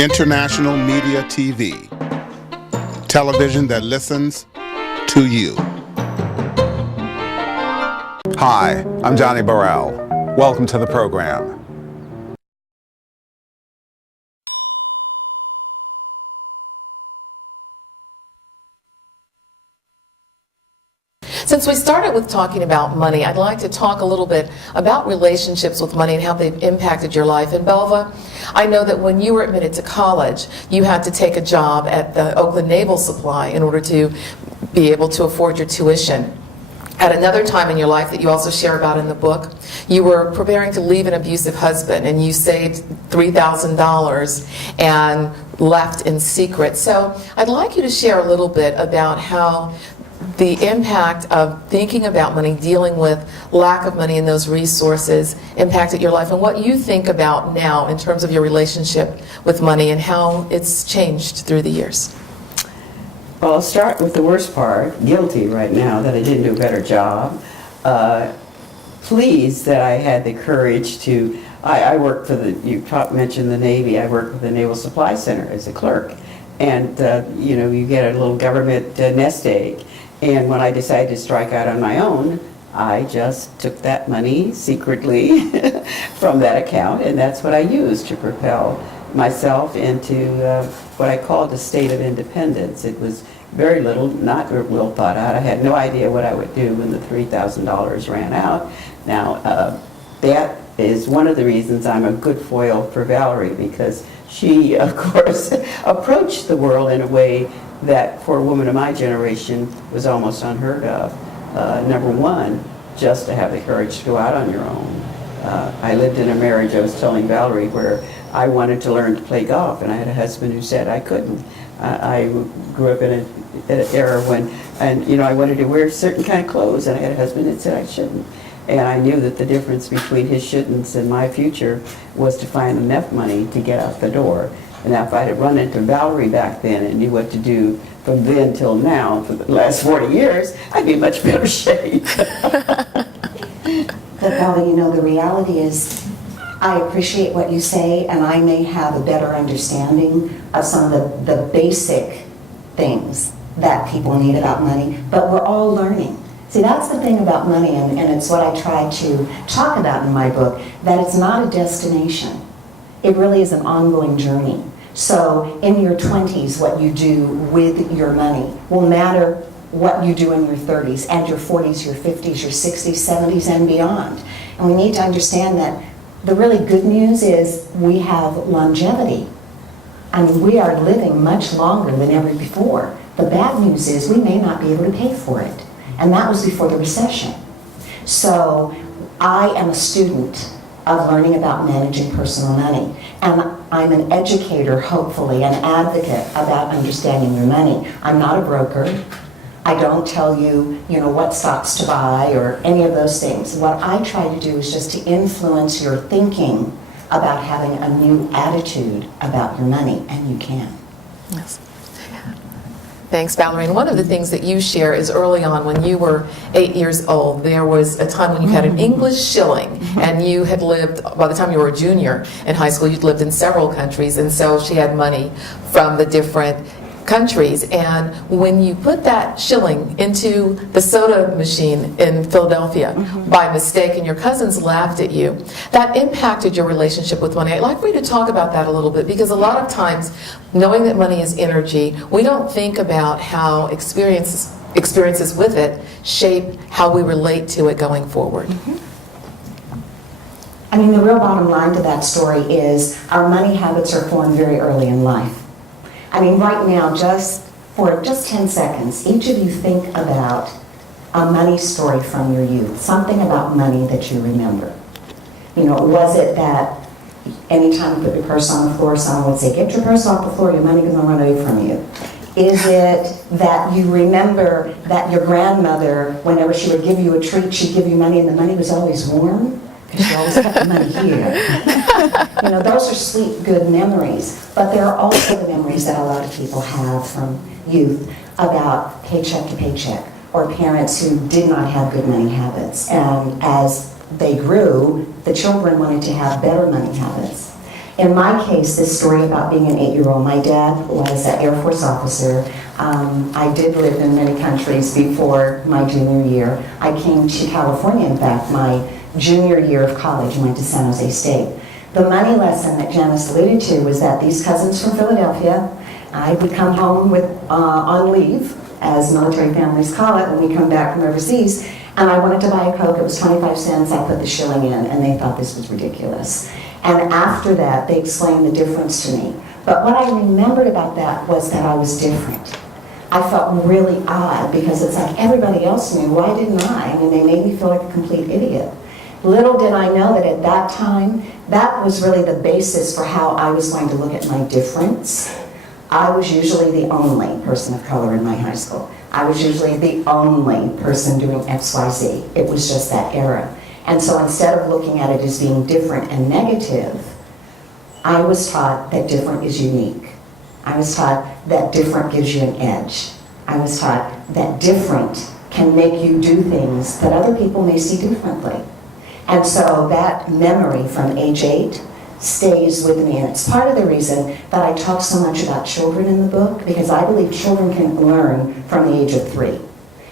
International Media TV. Television that listens to you. Hi, I'm Johnnie Burrell. Welcome to the program. Since we started with talking about money, I'd like to talk a little bit about relationships with money and how they've impacted your life. And Belva, I know that when you were admitted to college, you had to take a job at the Oakland Naval Supply in order to be able to afford your tuition. At another time in your life that you also share about in the book, you were preparing to leave an abusive husband and you saved $3,000 and left in secret. So I'd like you to share a little bit about how the impact of thinking about money, dealing with lack of money and those resources impacted your life, and what you think about now in terms of your relationship with money and how it's changed through the years. Well, I'll start with the worst part, guilty right now that I didn't do a better job. Pleased that I had the courage to, I worked for you mentioned the Navy, I worked with the Naval Supply Center as a clerk. And you get a little government nest egg. And when I decided to strike out on my own, I just took that money secretly from that account, and that's what I used to propel myself into what I called a state of independence. It was very little, not well thought out. I had no idea what I would do when the $3,000 ran out. Now, that is one of the reasons I'm a good foil for Valerie, because she, of course, approached the world in a way that for a woman of my generation was almost unheard of. Number one, just to have the courage to go out on your own. I lived in a marriage, I was telling Valerie, where I wanted to learn to play golf, and I had a husband who said I couldn't. I grew up in an era when, I wanted to wear certain kind of clothes, and I had a husband that said I shouldn't. And I knew that the difference between his shouldn'ts and my future was to find enough money to get out the door. And now if I had run into Valerie back then and knew what to do from then till now for the last 40 years, I'd be in much better shape. But Belva, the reality is I appreciate what you say, and I may have a better understanding of some of the basic things that people need about money, but we're all learning. See, that's the thing about money, and it's what I try to talk about in my book, that it's not a destination. It really is an ongoing journey. So in your 20s, what you do with your money will matter what you do in your 30s and your 40s, your 50s, your 60s, 70s, and beyond. And we need to understand that the really good news is we have longevity. I mean, we are living much longer than ever before. The bad news is we may not be able to pay for it. And that was before the recession. So I am a student of learning about managing personal money. And I'm an educator, hopefully, an advocate about understanding your money. I'm not a broker. I don't tell you, what stocks to buy or any of those things. What I try to do is just to influence your thinking about having a new attitude about your money, and you can. Yes. Thanks, Valerie. And one of the things that you share is early on when you were 8 years old, there was a time when you had an English shilling, and you had lived, by the time you were a junior in high school, you'd lived in several countries, and so she had money from the different countries. And when you put that shilling into the soda machine in Philadelphia by mistake and your cousins laughed at you, that impacted your relationship with money. I'd like for you to talk about that a little bit, because a lot of times, knowing that money is energy, we don't think about how experiences with it shape how we relate to it going forward. I mean, the real bottom line to that story is our money habits are formed very early in life. I mean, right now, for 10 seconds, each of you think about a money story from your youth, something about money that you remember. Was it that anytime you put your purse on the floor, someone would say, "Get your purse off the floor, your money is going to run away from you"? Is it that you remember that your grandmother, whenever she would give you a treat, she'd give you money and the money was always warm? Because you always kept the money here. Those are sweet, good memories. But there are also the memories that a lot of people have from youth about paycheck to paycheck, or parents who did not have good money habits. And as they grew, the children wanted to have better money habits. In my case, this story about being an 8-year-old, my dad was an Air Force officer. I did live in many countries before my junior year. I came to California, in fact, my junior year of college, and went to San Jose State. The money lesson that Janice alluded to was that these cousins from Philadelphia, I would come home with on leave, as military families call it, when we come back from overseas, and I wanted to buy a Coke. It was 25 cents. I put the shilling in, and they thought this was ridiculous. And after that, they explained the difference to me. But what I remembered about that was that I was different. I felt really odd, because it's like everybody else knew. Why didn't I? I mean, they made me feel like a complete idiot. Little did I know that at that time, that was really the basis for how I was going to look at my difference. I was usually the only person of color in my high school. I was usually the only person doing XYZ. It was just that era. And so instead of looking at it as being different and negative, I was taught that different is unique. I was taught that different gives you an edge. I was taught that different can make you do things that other people may see differently. And so that memory from age 8 stays with me. And it's part of the reason that I talk so much about children in the book, because I believe children can learn from the age of 3.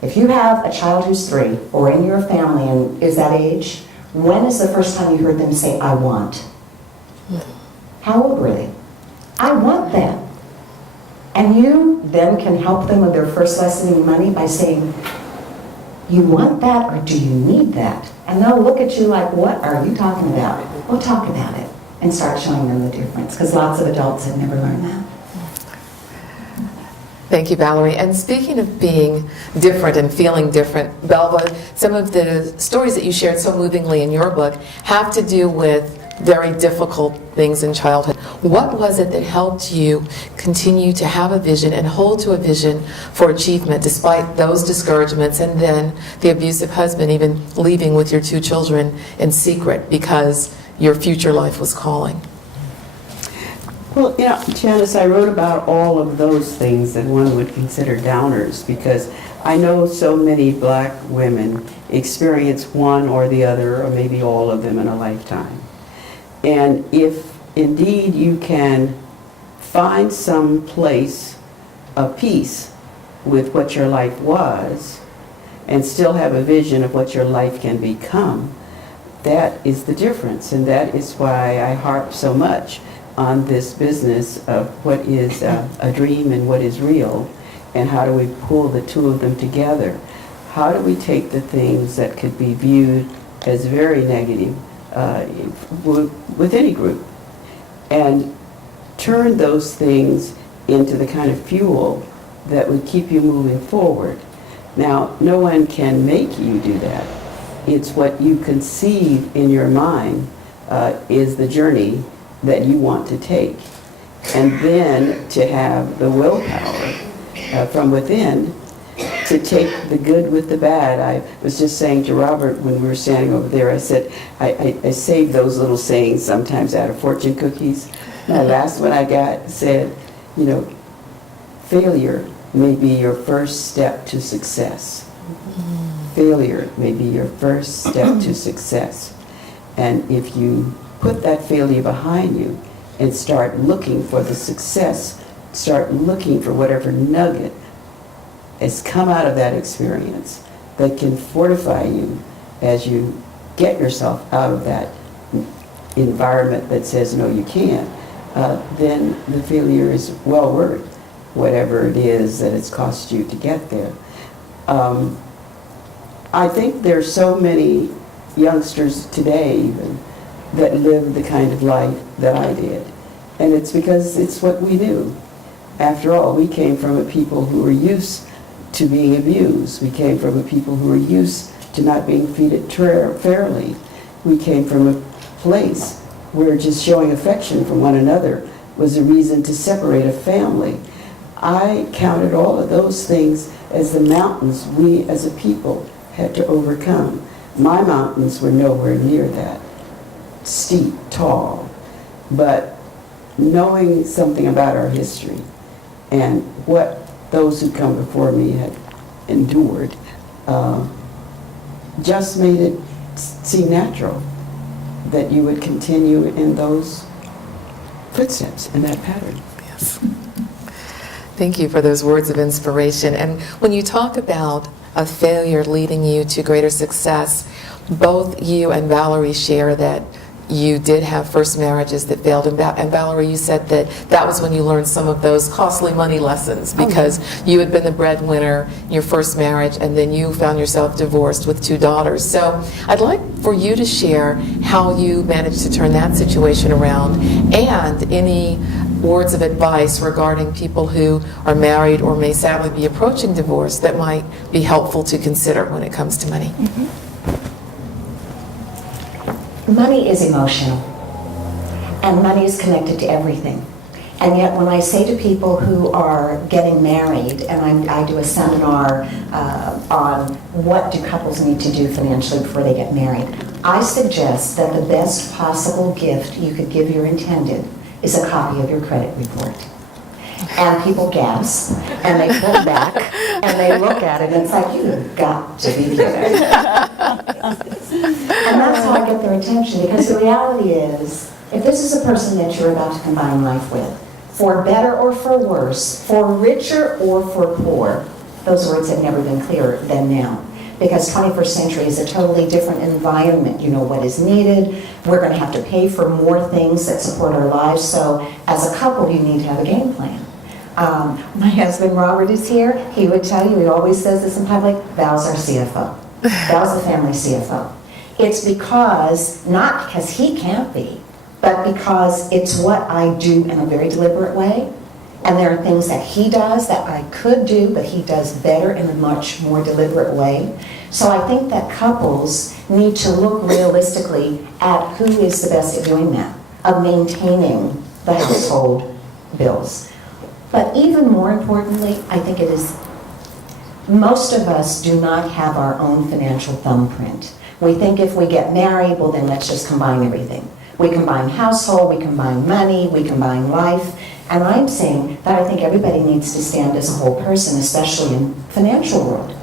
If you have a child who's 3, or in your family and is that age, when is the first time you heard them say, I want? How old were they? I want that. And you then can help them with their first lesson in money by saying, you want that, or do you need that? And they'll look at you like, what are you talking about? We'll talk about it and start showing them the difference, because lots of adults have never learned that. Thank you, Valerie. And speaking of being different and feeling different, Belva, some of the stories that you shared so movingly in your book have to do with very difficult things in childhood. What was it that helped you continue to have a vision and hold to a vision for achievement despite those discouragements, and then the abusive husband even leaving with your 2 children in secret because your future life was calling? Well, Janice, I wrote about all of those things that one would consider downers, because I know so many black women experience one or the other, or maybe all of them in a lifetime. And if indeed you can find some place of peace with what your life was, and still have a vision of what your life can become, that is the difference. And that is why I harp so much on this business of what is a dream and what is real, and how do we pull the two of them together. How do we take the things that could be viewed as very negative with any group, and turn those things into the kind of fuel that would keep you moving forward. Now, no one can make you do that. It's what you conceive in your mind is the journey that you want to take. And then to have the willpower from within to take the good with the bad. I was just saying to Robert when we were standing over there, I said, I save those little sayings sometimes out of fortune cookies. The last one I got said, failure may be your first step to success. Failure may be your first step to success. And if you put that failure behind you and start looking for the success, start looking for whatever nugget has come out of that experience that can fortify you as you get yourself out of that environment that says no you can't, then the failure is well worth whatever it is that it's cost you to get there. I think there's so many youngsters today even that live the kind of life that I did. And it's because it's what we knew. After all, we came from a people who were used to being abused. We came from a people who were used to not being treated fairly. We came from a place where just showing affection for one another was a reason to separate a family. I counted all of those things as the mountains we as a people had to overcome. My mountains were nowhere near that. Steep, tall, but knowing something about our history and what those who come before me had endured just made it seem natural that you would continue in those footsteps in that pattern. Yes. Thank you for those words of inspiration. And when you talk about a failure leading you to greater success, both you and Valerie share that you did have first marriages that failed. And Valerie, you said that that was when you learned some of those costly money lessons because you had been the breadwinner in your first marriage and then you found yourself divorced with 2 daughters. So I'd like for you to share how you managed to turn that situation around and any words of advice regarding people who are married or may sadly be approaching divorce that might be helpful to consider when it comes to money. Money is emotional, and money is connected to everything. And yet when I say to people who are getting married, and I do a seminar on what do couples need to do financially before they get married, I suggest that the best possible gift you could give your intended is a copy of your credit report. And people gasp, and they pull back, and they look at it, and it's like, you've got to be kidding. And that's how I get their attention, because the reality is, if this is a person that you're about to combine life with, for better or for worse, for richer or for poor, those words have never been clearer than now. Because 21st century is a totally different environment. You know what is needed. We're going to have to pay for more things that support our lives. So as a couple, you need to have a game plan. My husband Robert is here. He would tell you, he always says this in public, Val's our CFO. Val's the family CFO. It's because, not because he can't be, but because it's what I do in a very deliberate way. And there are things that he does that I could do, but he does better in a much more deliberate way. So I think that couples need to look realistically at who is the best at doing that, of maintaining the household bills. But even more importantly, I think it is, most of us do not have our own financial thumbprint. We think if we get married, well then let's just combine everything. We combine household, we combine money, we combine life. And I'm saying that I think everybody needs to stand as a whole person, especially in financial world.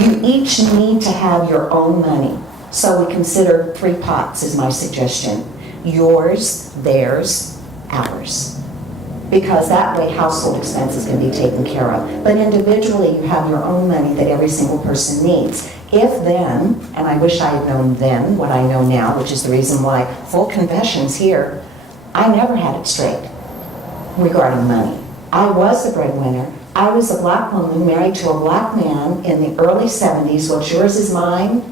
You each need to have your own money. So we consider 3 pots is my suggestion. Yours, theirs, ours. Because that way household expenses can be taken care of. But individually you have your own money that every single person needs. If then, and I wish I had known then what I know now, which is the reason why, full confessions here, I never had it straight regarding money. I was the breadwinner. I was a black woman married to a black man in the early 70s. What's yours is mine,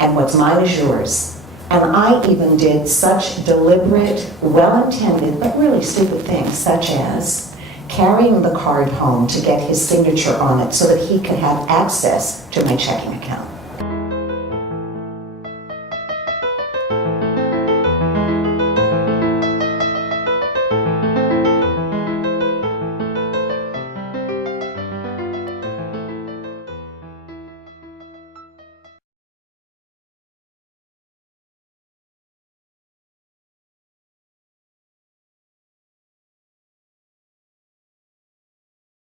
and what's mine is yours. And I even did such deliberate, well-intended, but really stupid things, such as carrying the card home to get his signature on it so that he could have access to my checking account.